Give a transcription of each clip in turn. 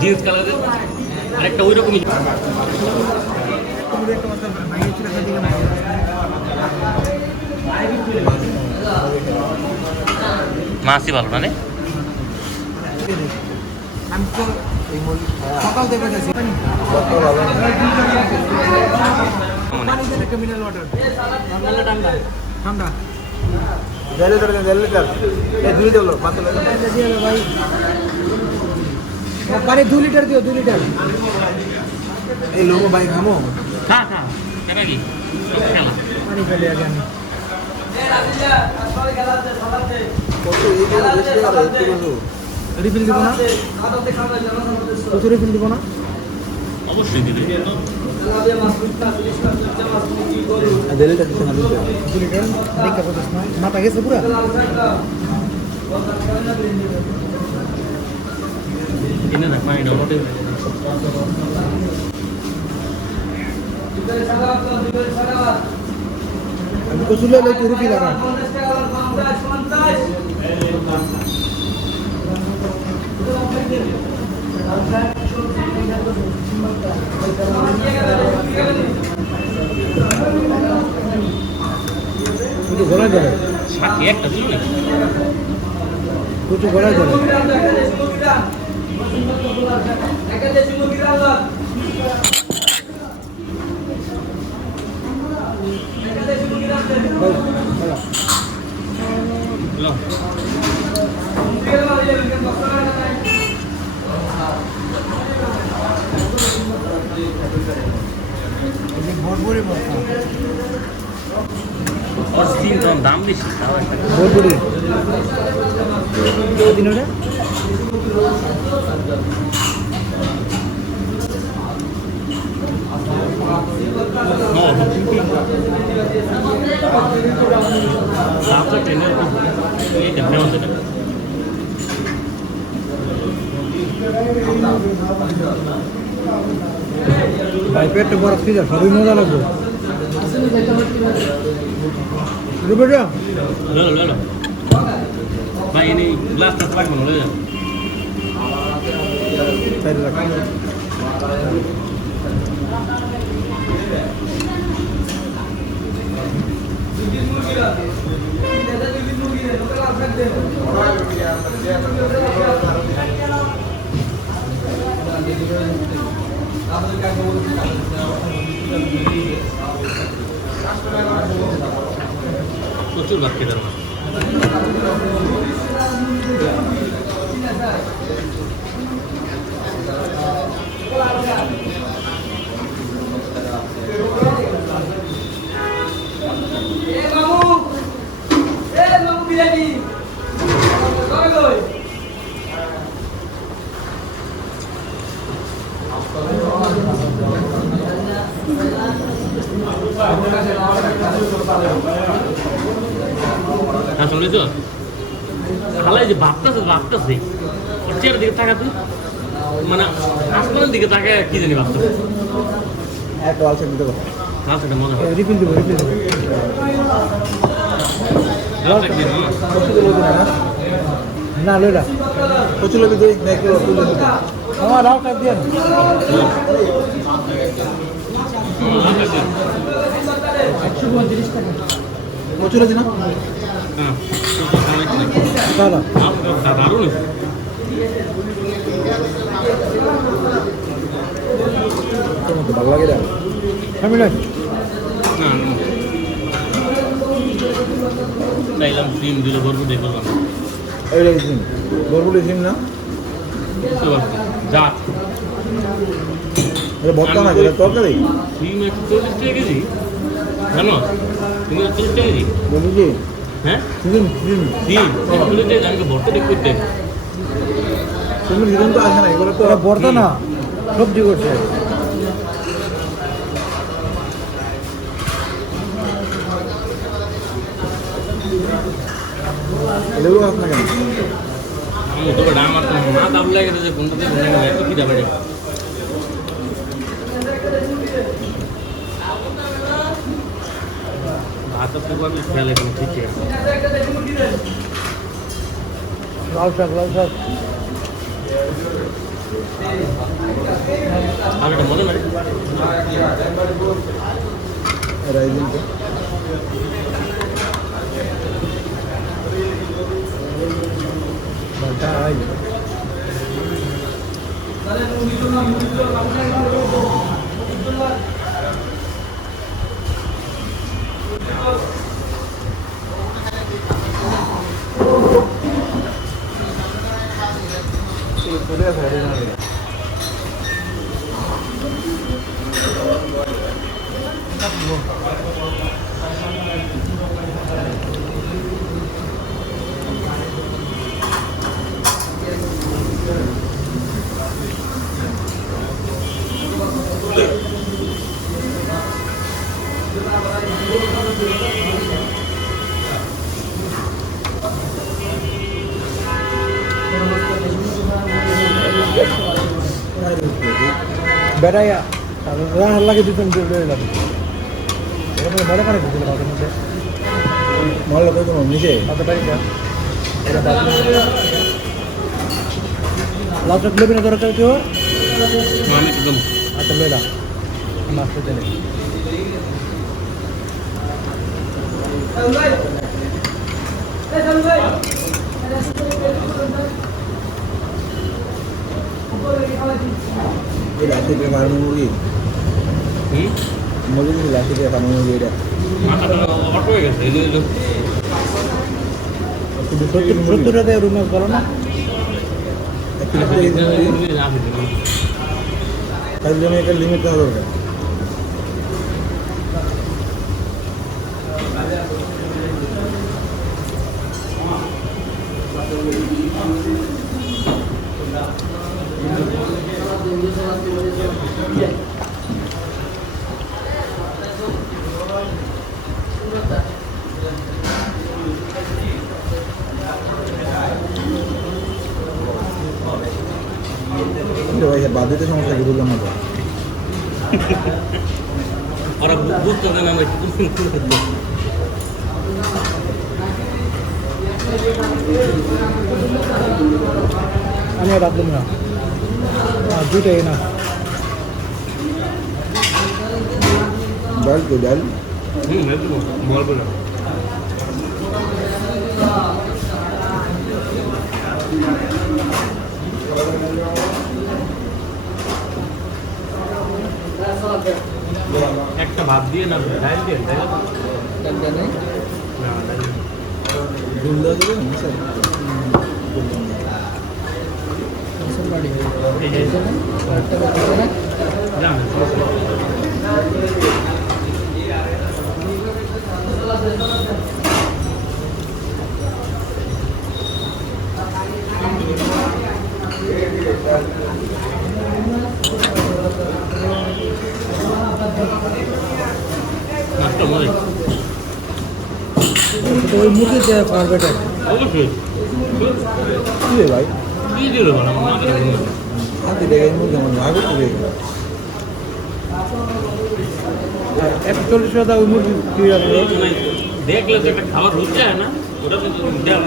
Jeans কালারের আরেকটা ওই রকমই মাছই ভালো না রে আমি তো সকাল থেকে যাচ্ছি মিনারেল ওয়াটার ঠান্ডা ঠান্ডা পানি 2 লিটার দিও 2 লিটার এই লোমো ভাই খামো খা খা কেনা কি খেলা পানি ফেলে আগে আমি রিফিল দিব না কত রিফিল দিব না অবশ্যই দিবে মাথা গেছে পুরা এনে দেখ পানি ডলতে আমি তো চুলে লই রুপি লাগা কুচু গলা যাবে সাথে একটা দিল না কুচু গলা যাবে ভরপুরি দাম বেশি ভরপুরি দিন ওটা ভাই পেটটা বরফ খেয়ে যা সবই মজা লাগবে ভাই এনে গ্লাসটা থাকবো না প্রচুর ভাত খেতে পারবো আসলে তো খালাই যে ভাবতেছে ওর চেয়ারের দিকে তাকাতে মানে আসমানের দিকে তাকে কি জানি ভাবতেছে সেটা মনে হয় রিফিল দেবো না লইলা প্রচুর লবি দেই আমার রাও কাট দিয়ে প্রচুর আছে না হ্যাঁ দারুণ ভালো লাগে না আমি না চাইলাম ডিম দিল গর্ব দিয়ে করলাম এইটাই ডিম গরগুলি ডিম না জাত বর্তা না যেটা তরকারি ডিম 140 টাকা কেজি জানো তুমি 40 টাকা কেজি বলছি হ্যাঁ ডিম ডিম ডিম 140 টাকা জানকে ভর্তা দেখতে করতে তুমি ডিম তো আসে না এগুলো তো বর্তা না সবজি করছে এগুলো আপনার কেন আমি তো আমার মা দাবলে গেছে যে কোনটা দিয়ে বলে এত কি দাবে ভাত আপনি কবে খেয়ালে কোনো ঠিক আছে লাল শাক আর এটা মনে নাই রাইজিংটা বেড়াইয়া রান্নার লাগে দিতেন এলাম এরকম বেড়া করে দিয়েছিল মাঝে মধ্যে মহল্লা তো কোনো নিজে হাতে পারি না লাস্ট লেবি না দরকার কেউ আমি একদম আচ্ছা লেলা মাস্টার দেনে লাঠি দিয়ে বানানো মুরগি মুরগি লাঠি দিয়ে বানানো মুরগি এটা অটো হয়ে গেছে এলো 70 টাকা রুম মাছ ভালো না তার জন্য একটা লিমিট দেওয়া দরকার বাদুতে সমস্যা কি বললাম না ওরা বুঝতে হবে না আমি আর ভাবলাম না দুটাই না ডাল তো ডাল বল বলো একটা ভাত দিয়ে না ডাল দিয়ে গুন্ডা দেবে স্যার ওই মুরগিতে পারবে অবশ্যই কি রে ভাই কি দিল বলো মাথাটা ঘুরে হাতে দেখে মুরগি আমার ভাবে তো দেখে 140 টাকা ওই মুরগি কি দেখলে তো একটা খাবার রুচ যায় না ওটা তো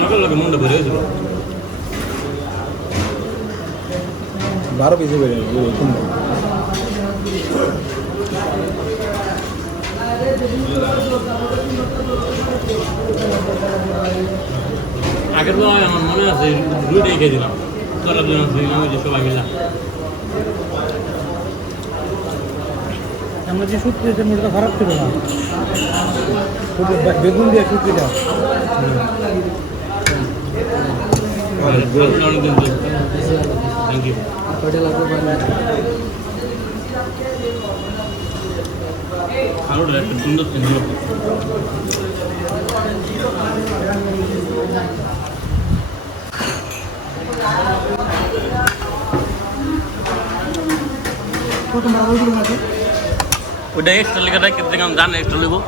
লগে লগে মনটা ভরে হয়েছিল 12 পিসে বেড়ে এরকম আগের বার আমার মনে আছে রুটি খেয়ে দিলাম তোরা দুজন যে সবাই মিলা আমার যে সুতি আছে মোটা খারাপ ছিল না বেগুন দিয়ে সুতিটা অনেকদিন থ্যাংক ইউ আলুটা একটা সুন্দর সুন্দর ওটা এক্সট্রা লেখাটা কেটে গেলাম জান এক্সট্রা নেবো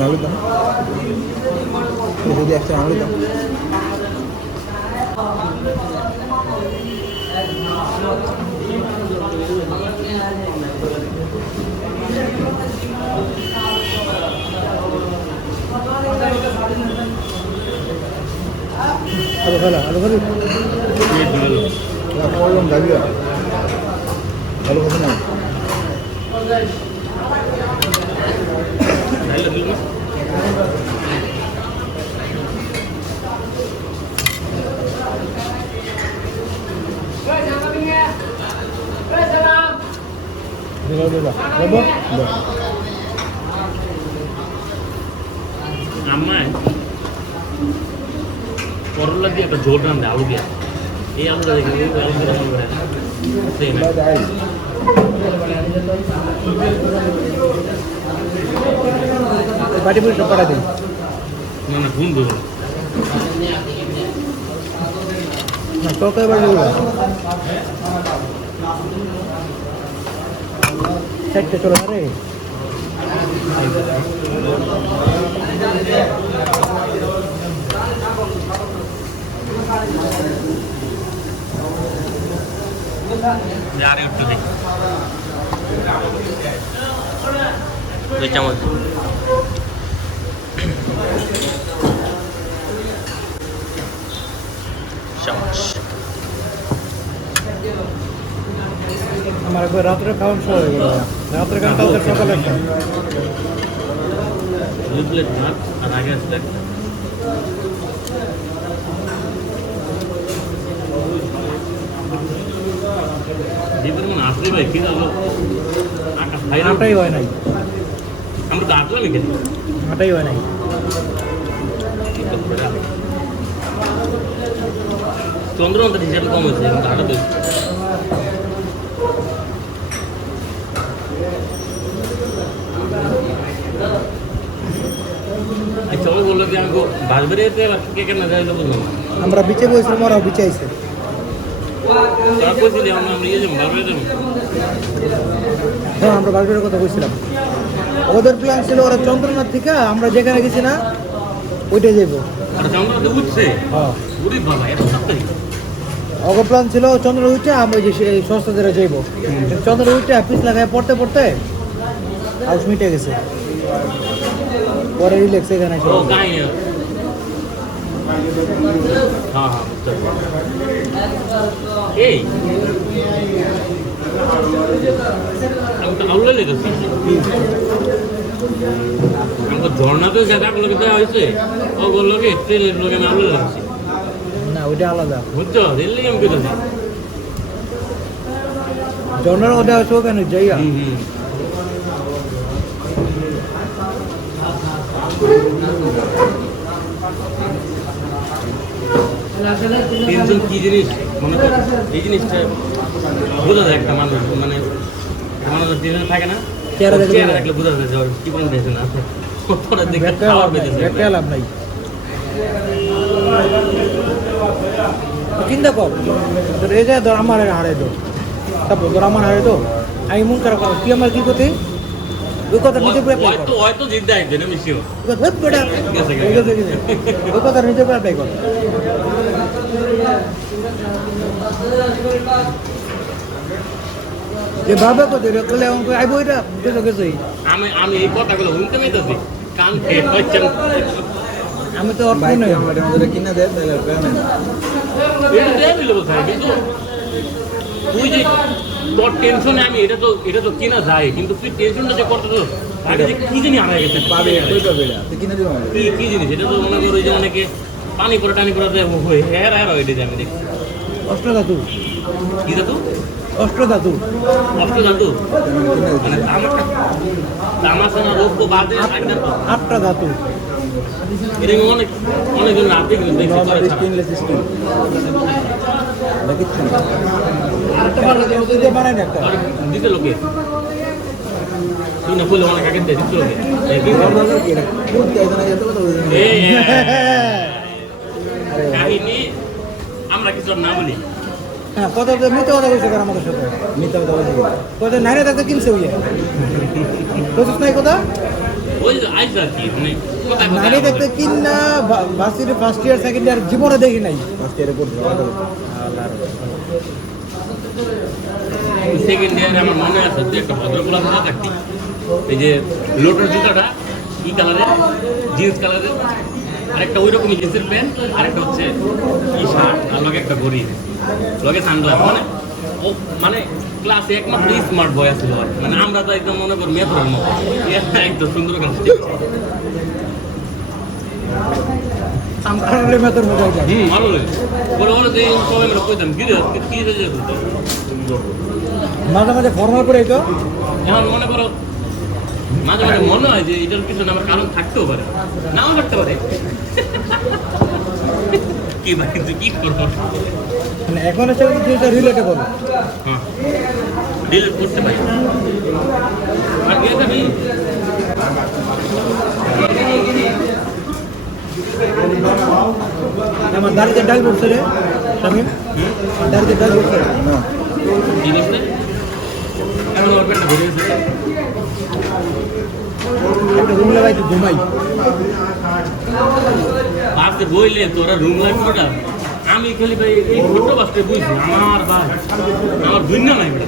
নাড়ু দাম যদি একটা নাড়ু দাম খেলা আলু খাবি পেট ঢুকে গেল। করলাম যাবি আলু খাবি না ঢাইলে দিল না? দিলা দিলা যাবো আমায় করলা দিয়ে একটা ঝোল রান্না আলু দিয়ে এই আলুটা দেখে ওই আলু দিয়ে রান্না করে সেই না বাটি পুরি সব পাঠাই দিন না না ভুল দেবো না তরকারি বাটি দিবা চারটে চলো না রে আরে একটু দেখ দুই চামচ চামচ আমার একবার রাত্রে খাওয়ান শুরু হয়ে গেল রাত্রে খাওয়ান কালকে সকালে খাওয়ান দুই প্লেট ভাত আর আগে আসলে জীবের মনে আসলে ভাই কি জানো আকাশ খাই না আটাই হয় নাই আমরা তো আসলাম এখানে আটাই হয় নাই চন্দ্রকান্তের হিসাবে কম হয়েছে কিন্তু আটা বেশি আচ্ছা ও বললো যে আমাকে বাসবেড়ে কে কেন যাইলো বুঝলাম না আমরা বিচে বসেছিলাম ওরাও বিচে আইছে তারপর যদি আমরা ইয়ে যাবো বাসবেড়ে যাবো হ্যাঁ আমরা বাগড়ের কথা বলছিলাম ওদের প্ল্যান ছিল ওরা চন্দ্রনাথ থেকে আমরা যেখানে গেছি না ওইটাই যাবো আর চন্দ্রনাথে উঠছে হ্যাঁ উড়ি বাবা এত তাড়াতাড়ি অগ প্ল্যান ছিল চন্দ্র উঠে আমরা ওই যে সেই সস্তা ধরে যাইবো চন্দ্র উঠে পিস লাগায় পড়তে পড়তে হাউস মিটে গেছে পরে রিল্যাক্স এখানে এসে ও গাই হ্যাঁ হ্যাঁ বুঝতে পারছি। এই আমি তো আউলে লেগেছি আমাকে ঝর্ণাতেও যেটা লোকে দেওয়া হয়েছে ও বললো কি ট্রেনের লোকে আমি আউলে লেগেছি না ওইটা আলাদা বুঝছো রেল লিগে আমি কেটেছি জন্মের ওটা হচ্ছে ওখানে যাইয়া হুম হুম তিনজন কি জিনিস মনে কর এই জিনিসটা বোঝা যায় একটা মানুষ মানে একটা মানুষ তিনজন থাকে না চেহারা দেখলে চেহারা দেখলে বোঝা যায় যে ওর কি কোনো দিয়েছে না পরে দেখে খাওয়ার পেতেছে ভেটকে লাভ নাই চিন্তা কর তোর এই যায় ধর আমার হারে দো তারপর ধর আমার হারে দো আমি মন খারাপ করো তুই আমার কি করতে ওই কথা নিজে করে অ্যাপ্লাই কর হয়তো জিদ্দা একজন আমি শিওর ওই কথা নিজে করে অ্যাপ্লাই কর যে ভাবে কত রেখলে অঙ্ক আইবো এটা বুঝে গেছি আমি এই কথাগুলো শুনতে পাইতেছি কান খেয়ে হচ্ছেন আমি তো অর্থ নই আমাদের কিনা দেয় তাহলে পেমেন্ট এটা দেয়া দিল কোথায় কিন্তু তুই যে তোর টেনশনে আমি এটা তো কিনা যায় কিন্তু তুই টেনশনটা যে করতে তো আগে যে কি জানি হারাই গেছে পাবে কই পাবে না তুই কিনা দিও আমাদের কি জিনিস এটা তো মনে করো যে অনেকে পানি করে টানি করে দেয় হয়ে হ্যাঁ হ্যাঁ ওইটা যে আমি দেখছি অষ্টধাতু কি ধাতু অষ্টধাতু অষ্টধাতু মানে তামা সোনা রৌপ্য বাদে আটটা ধাতু এরকম অনেকজন রাতে কিন্তু দেখছি করে নরমাল ছাড়া। স্টেনলেস স্টিল দেখিচ্ছি আটটা ভালো দিয়ে বানাই না একটা আর দিতে লোকে তুই না বলে অনেক আগে দিয়ে দিতে লোকে এই কি নরমাল কি এটা খুব তাই না যেতে কথা বলছিস এই, কাহিনী আমরা কিছু আর না বলি হ্যাঁ কত মিথ্যে কথা বলছে কার আমাদের সাথে মিথ্যা কথা বলছিস কত নাইরে থাকতে কিনছে ওই বুঝছিস নাই কথা ওই যে আইসা কি মানে কোথায় নাইরে থাকতে কিন না varsity first year second year জীবনে দেখি নাই আজকে রিপোর্ট সেকেন্ড ইয়ারে আমার মনে আছে যে একটা ভদ্রগুলা জুতা থাকতি এই যে লোটার জুতাটা কি কালারের জিন্স কালারের আরেকটা ওই রকমই জিন্সের প্যান্ট, আরেকটা হচ্ছে টি শার্ট, আর লগে একটা ঘড়ি, লগে সানগ্লাস। ও মানে ক্লাসে একমাত্র স্মার্ট বয় আছিল আর। মানে আমরা তো একদম মনে করি মেথরের মতো একদম সুন্দর ক্লাস। আমার মেতর মজা যায় ভালো লাগে। বলে বলে যে সবাই আমরা কইতাম কি রে কি রে যে মাঝে মাঝে ফর্মাল করে তো এখন মনে করো মাঝে মাঝে মনে হয় যে এটার পিছনে আমার কারণ থাকতেও পারে, নাও থাকতে পারে। কি ভাই কিন্তু কি করবো? মানে এখন এসে যেটা রিলেটেবল হ্যাঁ ডিলিট করতে পারি। আর দিয়ে যাবি আমার দাড়িতে ডাল পড়ছে রে শামিম, দাড়িতে ডাল পড়ছে না জিনিসটা এখন ওর পেটটা ভরে গেছে। একটা রুম লাগাই তো ঘুমাই বাসে বইলে তোরা রুম লাগবে না। আমি খালি ভাই এই ছোট বাসটা বুঝছি আমার ভাই আমার ভিন্ন নাই বেটা।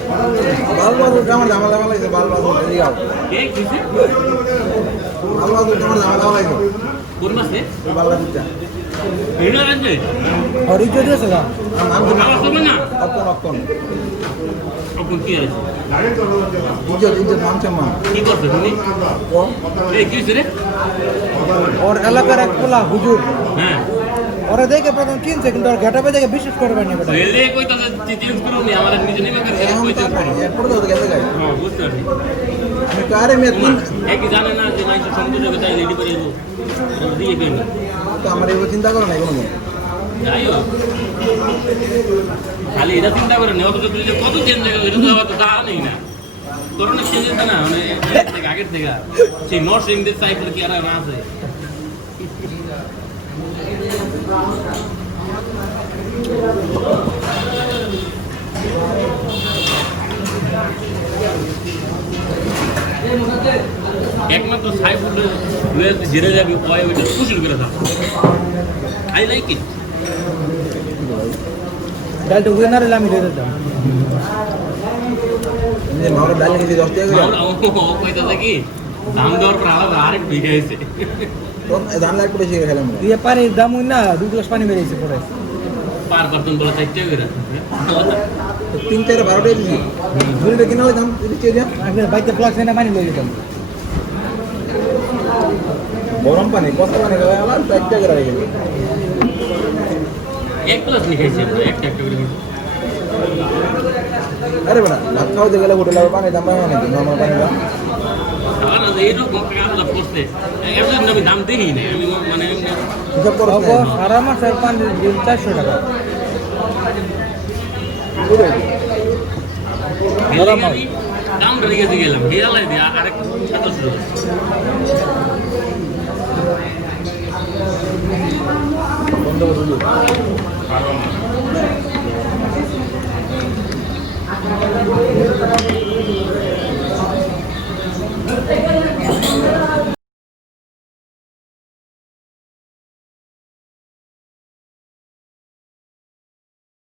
বাল বাজু কেমন জামা জামা লাগছে বাল বাজু এদিকে কে কিসে বাল বাজু কেমন জামা জামা লাগছে কোন মাসে ওই বাল বাজুটা ভিন্ন রাজ্যে আর ইজ্জত দিয়েছে না নাম কি আমার সবাই না অপন অপন তখন কি আছে ইজ্জত ইজ্জত নাম চামা কি করছো তুমি? ও এই কি হয়েছে রে? ওর এলাকার এক পোলা হুজুর হ্যাঁ ওরা দেখে প্রথম কিনছে কিন্তু ওর ঘাটাপে দেখে বিশ্বাস করবে না বেটা রেলে কইতাছে চেঞ্জ করো নি আমার নিজে নিমে করে এখন কই তো চেঞ্জ করো। এরপর তো গেছে গাই হ্যাঁ বুঝতে পারছি। আমি কারে মে তিন একই জানে না যে মানুষ সমুদ্র যাবে তাই রেডি করে দেবো দিয়ে কেন তো আমার এই চিন্তা করো না কোনো যাই হোক খালি এটা চিন্তা করে নেওয়া তো তুই যে কত চেঞ্জ হয়ে গেল এটা তো আবার তো জানা নেই না। করোনা চেঞ্জ হচ্ছে না মানে আগের থেকে সেই নর্থ ইন্ডিয়ান সাইকেল কি আর না আছে? একমাত্র সাইফুল জেনে যাবি ওই ওইটা খুশি করে দাও। I like it. ডালটা উড়ে না রেলে আমি দিয়ে দিতাম যে মামলা ডাল খেতে 10 টাকা করে কইতাছে কি দাম দেওয়ার পর আলাদা আরেক বিঘা হয়েছে। তো দাম লাগ করে শিখে খেলাম দিয়ে পানির দাম হই না 2 গ্লাস পানি বেরিয়েছে পরে পার পার্সন বলে 4 টাকা করে। 3 4 12 টাকা দিছি দুইটা কিনা দাম দিতে যা আমি বাইতে ফ্লাক্স এনে পানি লই যেতাম গরম পানি কত পানি খাওয়া আবার 4 টাকা করে গেল এক প্লাস নিয়ে খাইছি আমরা একটা একটা করে। আরে বড়া ভাত খাওয়াতে গেলে হোটেলে পানি দাম হয় নাকি নরমাল পানি দাম আর না এইরকম কাজটা করতে এমন আমি দাম দেই না আমি মানে হিসাব করছ না সারা মাস আর পানি 400 টাকা আমি দাম ধরে গেছে গেলাম হেরালাই দিয়ে আরেক সাথে শুরু বন্ধ করে দিল